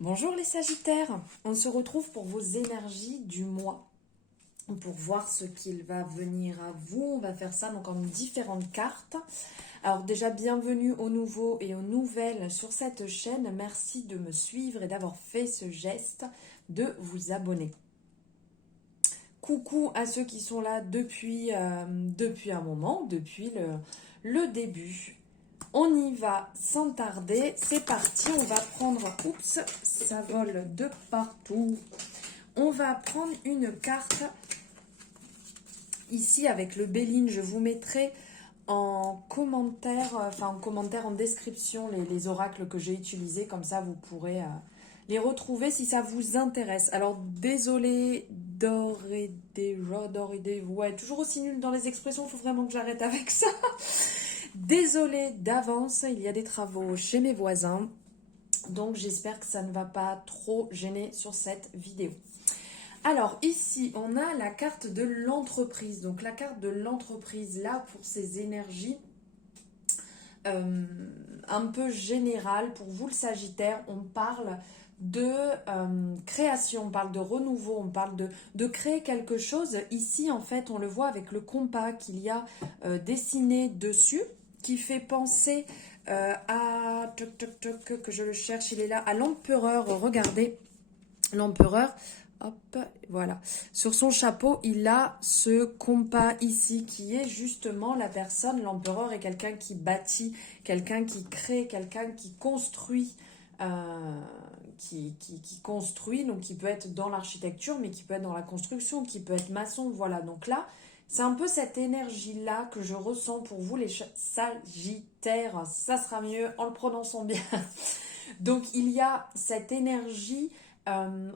Bonjour les Sagittaires, on se retrouve pour vos énergies du mois, pour voir ce qu'il va venir à vous. On va faire ça donc en différentes cartes. Alors déjà bienvenue aux nouveaux et aux nouvelles sur cette chaîne. Merci de me suivre et d'avoir fait ce geste de vous abonner. Coucou à ceux qui sont là depuis un moment, depuis le début. On y va sans tarder, c'est parti, on va prendre, oups, ça vole de partout. On va prendre une carte ici avec le Béline, je vous mettrai en commentaire, en description les oracles que j'ai utilisés, comme ça vous pourrez les retrouver si ça vous intéresse. Alors désolé Doridé, ouais, toujours aussi nul dans les expressions, il faut vraiment que j'arrête avec ça. Désolée d'avance, il y a des travaux chez mes voisins, donc j'espère que ça ne va pas trop gêner sur cette vidéo. Alors ici, on a la carte de l'entreprise. Donc la carte de l'entreprise, là, pour ces énergies un peu générales, pour vous le Sagittaire, on parle de création, on parle de renouveau, on parle de créer quelque chose. Ici, en fait, on le voit avec le compas qu'il y a dessiné dessus, qui fait penser à... que je le cherche, il est là, à l'empereur. Regardez, l'empereur, hop, voilà. Sur son chapeau, il a ce compas ici, qui est justement la personne. L'empereur est quelqu'un qui bâtit, quelqu'un qui crée, quelqu'un qui construit... qui construit, donc qui peut être dans l'architecture, mais qui peut être dans la construction, qui peut être maçon, voilà. Donc là, c'est un peu cette énergie-là que je ressens pour vous, les Sagittaires. Ça sera mieux en le prononçant bien. Donc, il y a cette énergie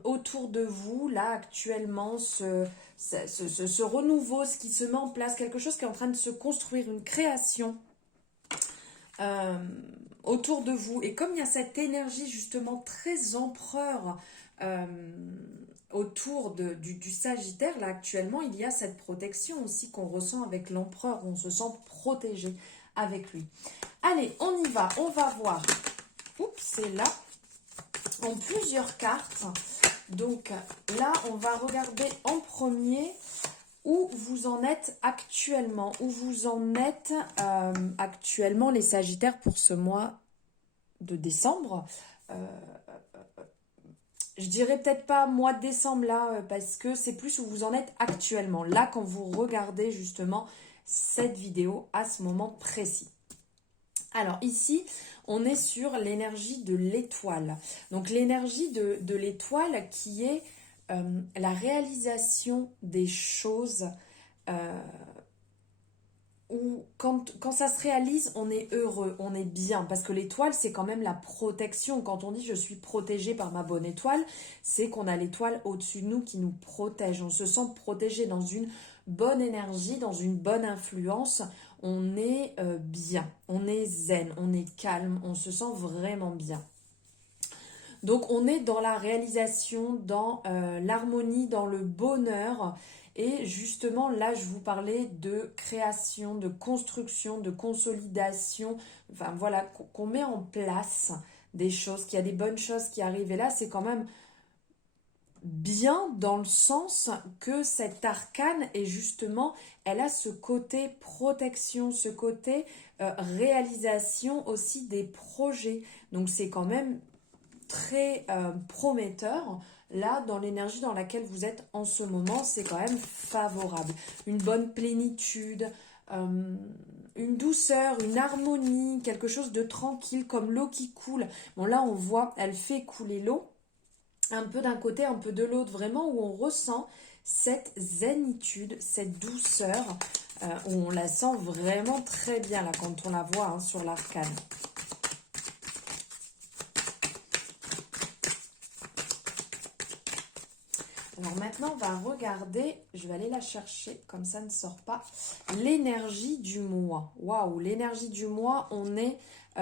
autour de vous, là, actuellement, ce renouveau, ce qui se met en place, quelque chose qui est en train de se construire, une création euh, autour de vous. Et comme il y a cette énergie, justement, très empereur euh, autour du Sagittaire, là actuellement, il y a cette protection aussi qu'on ressent avec l'empereur, on se sent protégé avec lui. Allez, on y va, on va voir. Oups, c'est là, en plusieurs cartes. Donc là, on va regarder en premier où vous en êtes actuellement. Où vous en êtes actuellement, les Sagittaires, pour ce mois de décembre. Je dirais peut-être pas mois de décembre là, parce que c'est plus où vous en êtes actuellement. Là, quand vous regardez justement cette vidéo à ce moment précis. Alors ici, on est sur l'énergie de l'étoile. Donc l'énergie de l'étoile qui est la réalisation des choses où quand ça se réalise, on est heureux, on est bien. Parce que l'étoile, c'est quand même la protection. Quand on dit je suis protégé par ma bonne étoile, c'est qu'on a l'étoile au-dessus de nous qui nous protège. On se sent protégé dans une bonne énergie, dans une bonne influence. On est bien, on est zen, on est calme, on se sent vraiment bien. Donc on est dans la réalisation, dans l'harmonie, dans le bonheur. Et justement là je vous parlais de création, de construction, de consolidation, enfin voilà, qu'on met en place des choses, qu'il y a des bonnes choses qui arrivent. Et là c'est quand même bien dans le sens que cette arcane est justement, elle a ce côté protection, ce côté réalisation aussi des projets. Donc c'est quand même très prometteur. Là, dans l'énergie dans laquelle vous êtes en ce moment, c'est quand même favorable. Une bonne plénitude, une douceur, une harmonie, quelque chose de tranquille, comme l'eau qui coule. Bon, là, on voit, elle fait couler l'eau, un peu d'un côté, un peu de l'autre, vraiment, où on ressent cette zénitude, cette douceur, où on la sent vraiment très bien, là, quand on la voit hein, sur l'arcane. Alors maintenant, on va regarder, je vais aller la chercher, comme ça ne sort pas, l'énergie du mois. Waouh, l'énergie du mois, on est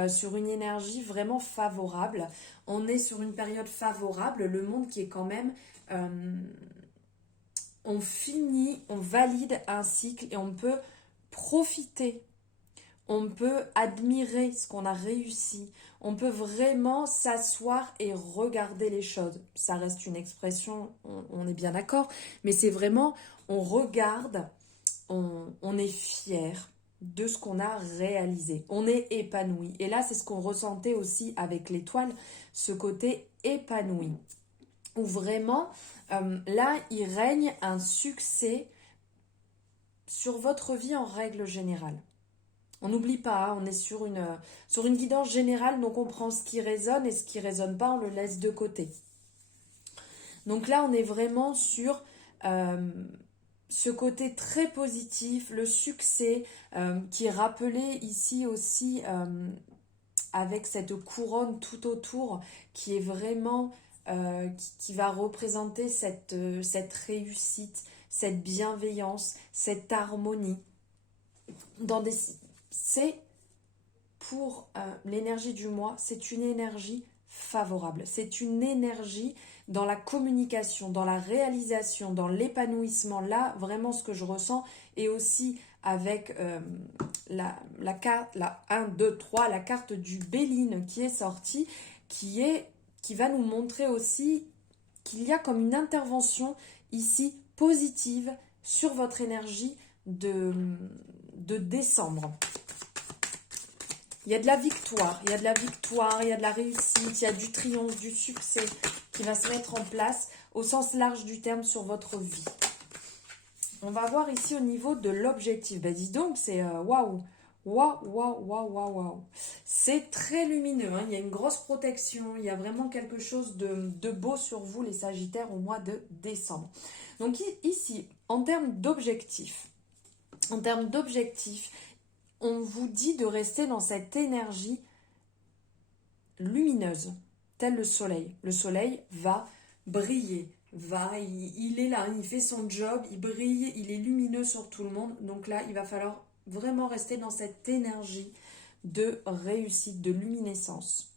sur une énergie vraiment favorable. On est sur une période favorable, le monde qui est quand même... on finit, on valide un cycle et on peut profiter. On peut admirer ce qu'on a réussi. On peut vraiment s'asseoir et regarder les choses. Ça reste une expression, on est bien d'accord, mais c'est vraiment, on regarde, on est fier de ce qu'on a réalisé. On est épanoui. Et là, c'est ce qu'on ressentait aussi avec l'étoile, ce côté épanoui. Où vraiment, là, il règne un succès sur votre vie en règle générale. On n'oublie pas, hein, on est sur une guidance générale, donc on prend ce qui résonne et ce qui résonne pas, on le laisse de côté. Donc là, on est vraiment sur ce côté très positif, le succès qui est rappelé ici aussi avec cette couronne tout autour qui est vraiment, qui va représenter cette réussite, cette bienveillance, cette harmonie. C'est pour l'énergie du mois, c'est une énergie favorable. C'est une énergie dans la communication, dans la réalisation, dans l'épanouissement. Là, vraiment, ce que je ressens, et aussi avec la carte, la 1, 2, 3, la carte du Béline qui est sortie, qui va nous montrer aussi qu'il y a comme une intervention ici positive sur votre énergie de décembre. Il y a de la victoire, il y a de la réussite, il y a du triomphe, du succès qui va se mettre en place au sens large du terme sur votre vie. On va voir ici au niveau de l'objectif. Ben dis donc, c'est waouh, waouh. C'est très lumineux, hein. Il y a une grosse protection, il y a vraiment quelque chose de beau sur vous, les Sagittaires, au mois de décembre. Donc ici, en termes d'objectifs, on vous dit de rester dans cette énergie lumineuse, tel le soleil. Le soleil va briller, il est là, il fait son job, il brille, il est lumineux sur tout le monde. Donc là, il va falloir vraiment rester dans cette énergie de réussite, de luminescence.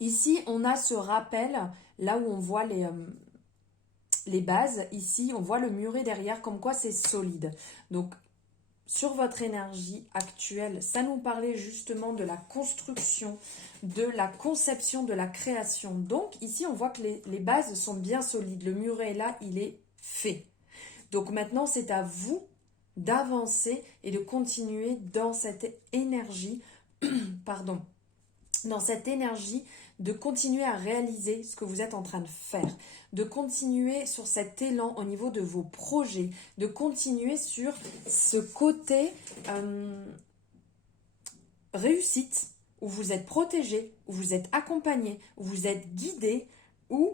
Ici, on a ce rappel, là où on voit les bases. Ici, on voit le muret derrière, comme quoi c'est solide. Donc, sur votre énergie actuelle, ça nous parlait justement de la construction, de la conception, de la création. Donc ici, on voit que les bases sont bien solides. Le muret est là, il est fait. Donc maintenant, c'est à vous d'avancer et de continuer dans cette énergie, dans cette énergie de continuer à réaliser ce que vous êtes en train de faire, de continuer sur cet élan au niveau de vos projets, de continuer sur ce côté réussite, où vous êtes protégé, où vous êtes accompagné, où vous êtes guidé, où,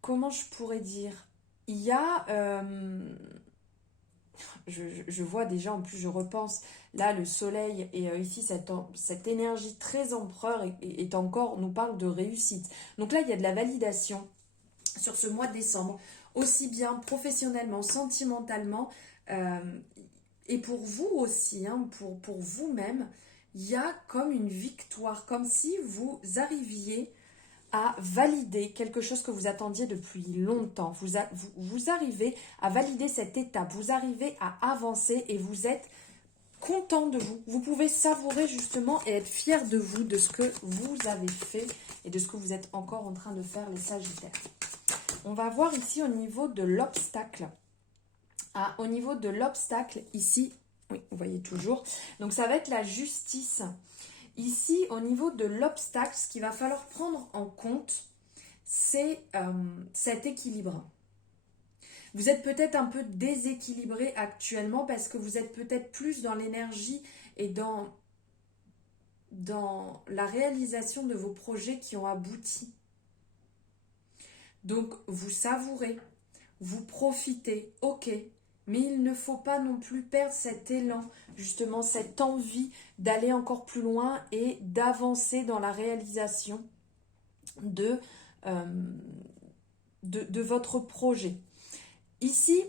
comment je pourrais dire, il y a... je vois déjà, en plus je repense, là le soleil et ici cette énergie très empereur est encore, nous parle de réussite. Donc là il y a de la validation sur ce mois de décembre, aussi bien professionnellement, sentimentalement, et pour vous aussi, hein, pour vous-même, il y a comme une victoire, comme si vous arriviez à valider quelque chose que vous attendiez depuis longtemps. Vous arrivez à valider cette étape, vous arrivez à avancer et vous êtes content de vous. Vous pouvez savourer justement et être fier de vous, de ce que vous avez fait et de ce que vous êtes encore en train de faire, les Sagittaires. On va voir ici au niveau de l'obstacle. Au niveau de l'obstacle, ici, oui, vous voyez toujours. Donc ça va être la justice. Ici, au niveau de l'obstacle, ce qu'il va falloir prendre en compte, c'est cet équilibre. Vous êtes peut-être un peu déséquilibré actuellement parce que vous êtes peut-être plus dans l'énergie et dans la réalisation de vos projets qui ont abouti. Donc, vous savourez, vous profitez, ok, mais il ne faut pas non plus perdre cet élan, justement cette envie d'aller encore plus loin et d'avancer dans la réalisation de votre projet. Ici,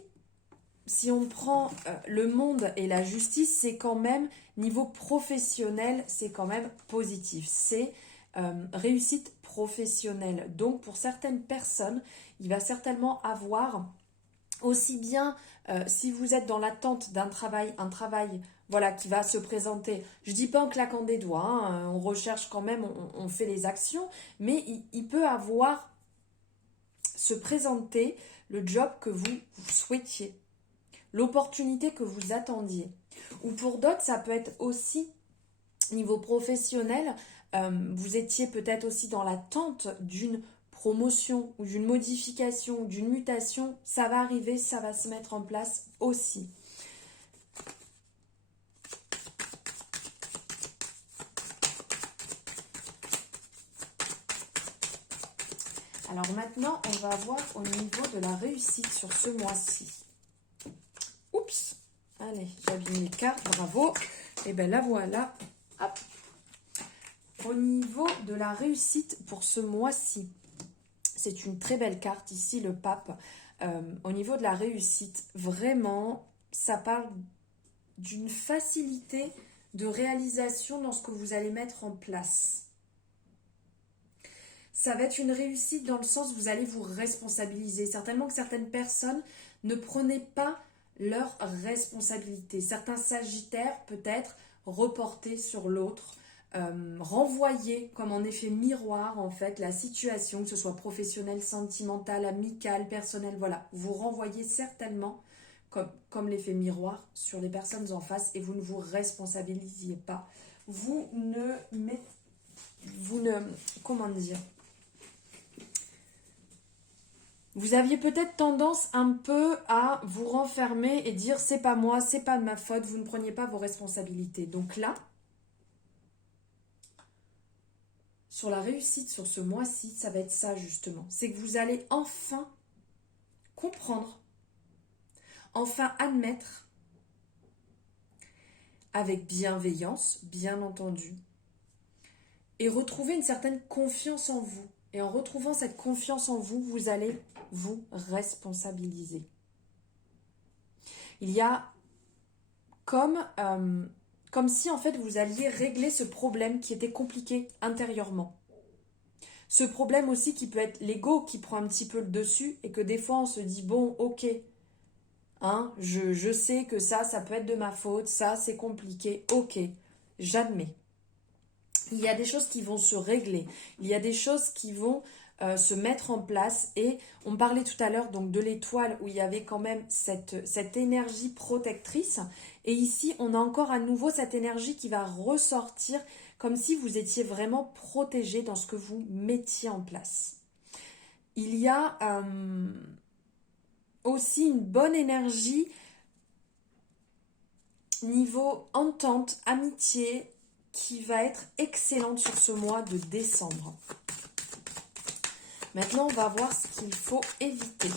si on prend le monde et la justice, c'est quand même, niveau professionnel, c'est quand même positif. C'est réussite professionnelle. Donc, pour certaines personnes, il va certainement avoir aussi bien, si vous êtes dans l'attente d'un travail, un travail voilà, qui va se présenter. Je dis pas en claquant des doigts, hein, on recherche quand même, on fait les actions, mais il peut avoir se présenter le job que vous souhaitiez, l'opportunité que vous attendiez. Ou pour d'autres, ça peut être aussi niveau professionnel, vous étiez peut-être aussi dans l'attente d'une promotion ou d'une modification ou d'une mutation. Ça va arriver, ça va se mettre en place aussi. Alors maintenant, on va voir au niveau de la réussite sur ce mois-ci. Oups! Allez, j'abîme les cartes, bravo. Et bien là, voilà. Hop. Au niveau de la réussite pour ce mois-ci, c'est une très belle carte ici, le pape. Au niveau de la réussite, vraiment, ça parle d'une facilité de réalisation dans ce que vous allez mettre en place. Ça va être une réussite dans le sens où vous allez vous responsabiliser. Certainement que certaines personnes ne prenaient pas leurs responsabilités. Certains sagittaires peut-être reportés sur l'autre, renvoyer comme en effet miroir en fait la situation, que ce soit professionnelle, sentimentale, amicale, personnelle, voilà. Vous renvoyez certainement comme l'effet miroir sur les personnes en face et vous ne vous responsabilisiez pas. Vous ne, comment dire, vous aviez peut-être tendance un peu à vous renfermer et dire c'est pas moi, c'est pas de ma faute, vous ne preniez pas vos responsabilités. Donc là, sur la réussite sur ce mois-ci, ça va être ça justement. C'est que vous allez enfin comprendre, enfin admettre, avec bienveillance, bien entendu, et retrouver une certaine confiance en vous. Et en retrouvant cette confiance en vous, vous allez vous responsabiliser. Il y a comme si en fait vous alliez régler ce problème qui était compliqué intérieurement. Ce problème aussi qui peut être l'ego qui prend un petit peu le dessus et que des fois on se dit bon ok, hein, je sais que ça peut être de ma faute, ça c'est compliqué, ok, j'admets. Il y a des choses qui vont se régler, il y a des choses qui vont se mettre en place et on parlait tout à l'heure donc de l'étoile où il y avait quand même cette énergie protectrice et ici on a encore à nouveau cette énergie qui va ressortir comme si vous étiez vraiment protégé dans ce que vous mettiez en place. Il y a aussi une bonne énergie niveau entente, amitié qui va être excellente sur ce mois de décembre. Maintenant, on va voir ce qu'il faut éviter.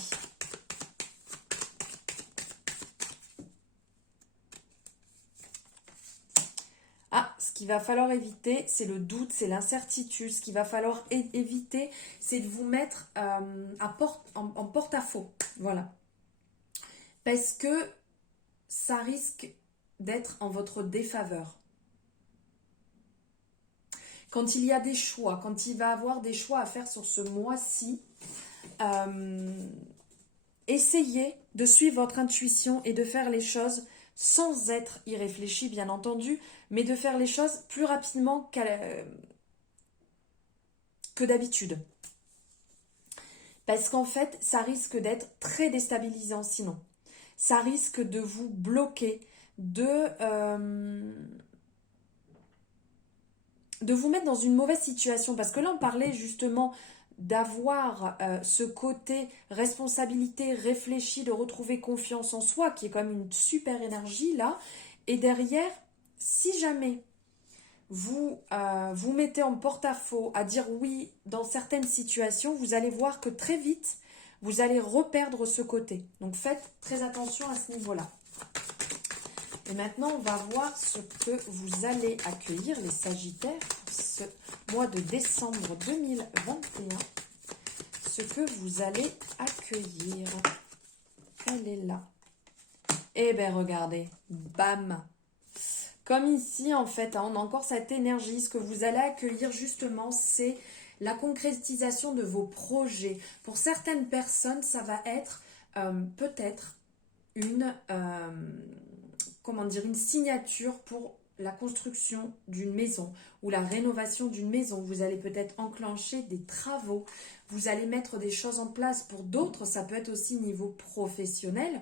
Ah, ce qu'il va falloir éviter, c'est le doute, c'est l'incertitude. Ce qu'il va falloir éviter, c'est de vous mettre en porte-à-faux. Voilà. Parce que ça risque d'être en votre défaveur. Quand il y a des choix, quand il va y avoir des choix à faire sur ce mois-ci, essayez de suivre votre intuition et de faire les choses sans être irréfléchi, bien entendu, mais de faire les choses plus rapidement que d'habitude. Parce qu'en fait, ça risque d'être très déstabilisant sinon. Ça risque de vous bloquer, de vous mettre dans une mauvaise situation. Parce que là, on parlait justement d'avoir ce côté responsabilité, réfléchi, de retrouver confiance en soi, qui est quand même une super énergie là. Et derrière, si jamais vous vous mettez en porte-à-faux à dire oui dans certaines situations, vous allez voir que très vite, vous allez reperdre ce côté. Donc faites très attention à ce niveau-là. Et maintenant, on va voir ce que vous allez accueillir, les Sagittaires, pour ce mois de décembre 2021. Ce que vous allez accueillir. Elle est là. Eh bien, regardez. Bam! Comme ici, en fait, on a encore cette énergie. Ce que vous allez accueillir, justement, c'est la concrétisation de vos projets. Pour certaines personnes, ça va être peut-être une comment dire, une signature pour la construction d'une maison ou la rénovation d'une maison. Vous allez peut-être enclencher des travaux, vous allez mettre des choses en place. Pour d'autres, ça peut être aussi niveau professionnel,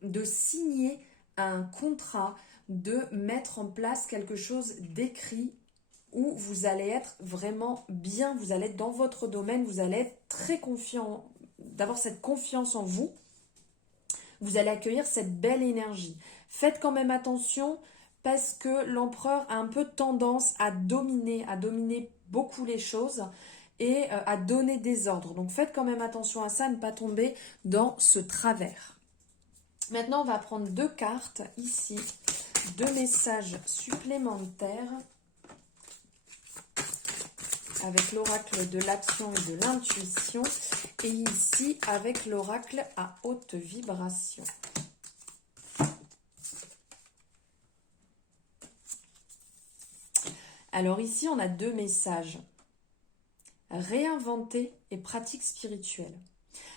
de signer un contrat, de mettre en place quelque chose d'écrit où vous allez être vraiment bien, vous allez être dans votre domaine, vous allez être très confiant, d'avoir cette confiance en vous, vous allez accueillir cette belle énergie. Faites quand même attention parce que l'empereur a un peu tendance à dominer beaucoup les choses et à donner des ordres. Donc faites quand même attention à ça, à ne pas tomber dans ce travers. Maintenant, on va prendre 2 cartes ici, 2 messages supplémentaires avec l'oracle de l'action et de l'intuition, et ici avec l'oracle à haute vibration. Alors ici, on a 2 messages. Réinventer et pratique spirituelle.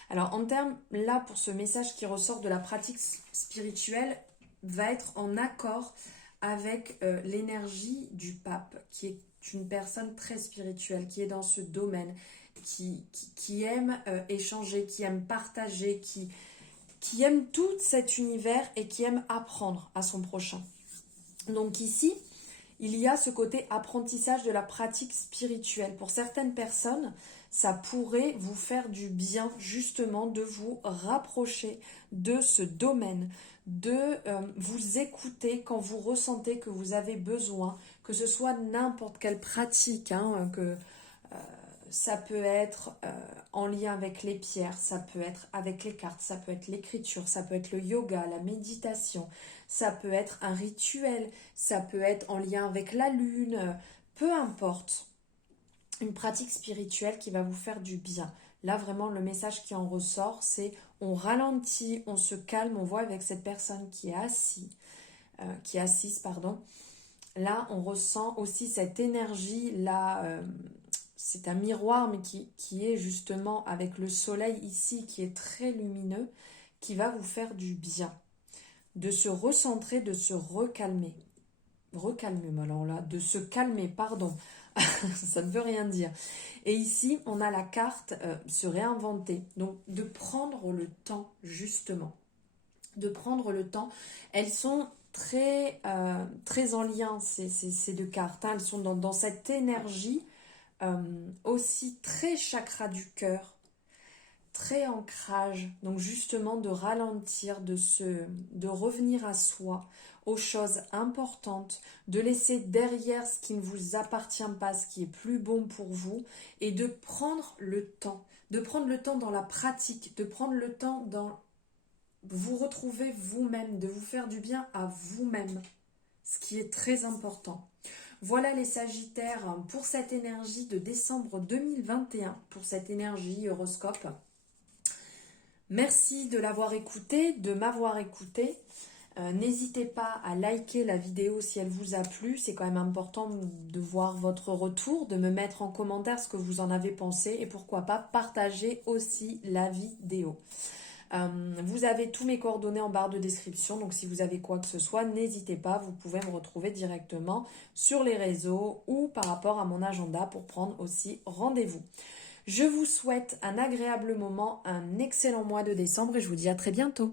Alors en termes, là, pour ce message qui ressort de la pratique spirituelle, va être en accord avec l'énergie du pape, qui est une personne très spirituelle, qui est dans ce domaine, qui aime échanger, qui aime partager, qui aime tout cet univers et qui aime apprendre à son prochain. Donc ici, il y a ce côté apprentissage de la pratique spirituelle. Pour certaines personnes, ça pourrait vous faire du bien justement de vous rapprocher de ce domaine, de vous écouter quand vous ressentez que vous avez besoin, que ce soit n'importe quelle pratique, que ça peut être en lien avec les pierres, ça peut être avec les cartes, ça peut être l'écriture, ça peut être le yoga, la méditation, ça peut être un rituel, ça peut être en lien avec la lune, peu importe. Une pratique spirituelle qui va vous faire du bien. Là, vraiment, le message qui en ressort, c'est on ralentit, on se calme, on voit avec cette personne qui est assise. Là, on ressent aussi cette énergie, là, c'est un miroir, mais qui est justement avec le soleil ici, qui est très lumineux, qui va vous faire du bien. De se recentrer, de se recalmer. De se calmer, pardon. Ça ne veut rien dire. Et ici, on a la carte se réinventer. Donc, de prendre le temps, justement. De prendre le temps. Elles sont très en lien, ces 2 cartes. Elles sont dans cette énergie aussi très chakra du cœur, très ancrage. Donc, justement, de ralentir, de revenir à soi, aux choses importantes, de laisser derrière ce qui ne vous appartient pas, ce qui est plus bon pour vous, et de prendre le temps dans la pratique, de prendre le temps dans vous retrouver vous-même, de vous faire du bien à vous-même, ce qui est très important. Voilà les Sagittaires pour cette énergie de décembre 2021, pour cette énergie horoscope. Merci de l'avoir écouté, de m'avoir écouté. N'hésitez pas à liker la vidéo si elle vous a plu. C'est quand même important de voir votre retour, de me mettre en commentaire ce que vous en avez pensé et pourquoi pas partager aussi la vidéo. Vous avez tous mes coordonnées en barre de description, donc si vous avez quoi que ce soit, n'hésitez pas, vous pouvez me retrouver directement sur les réseaux ou par rapport à mon agenda pour prendre aussi rendez-vous. Je vous souhaite un agréable moment, un excellent mois de décembre et je vous dis à très bientôt.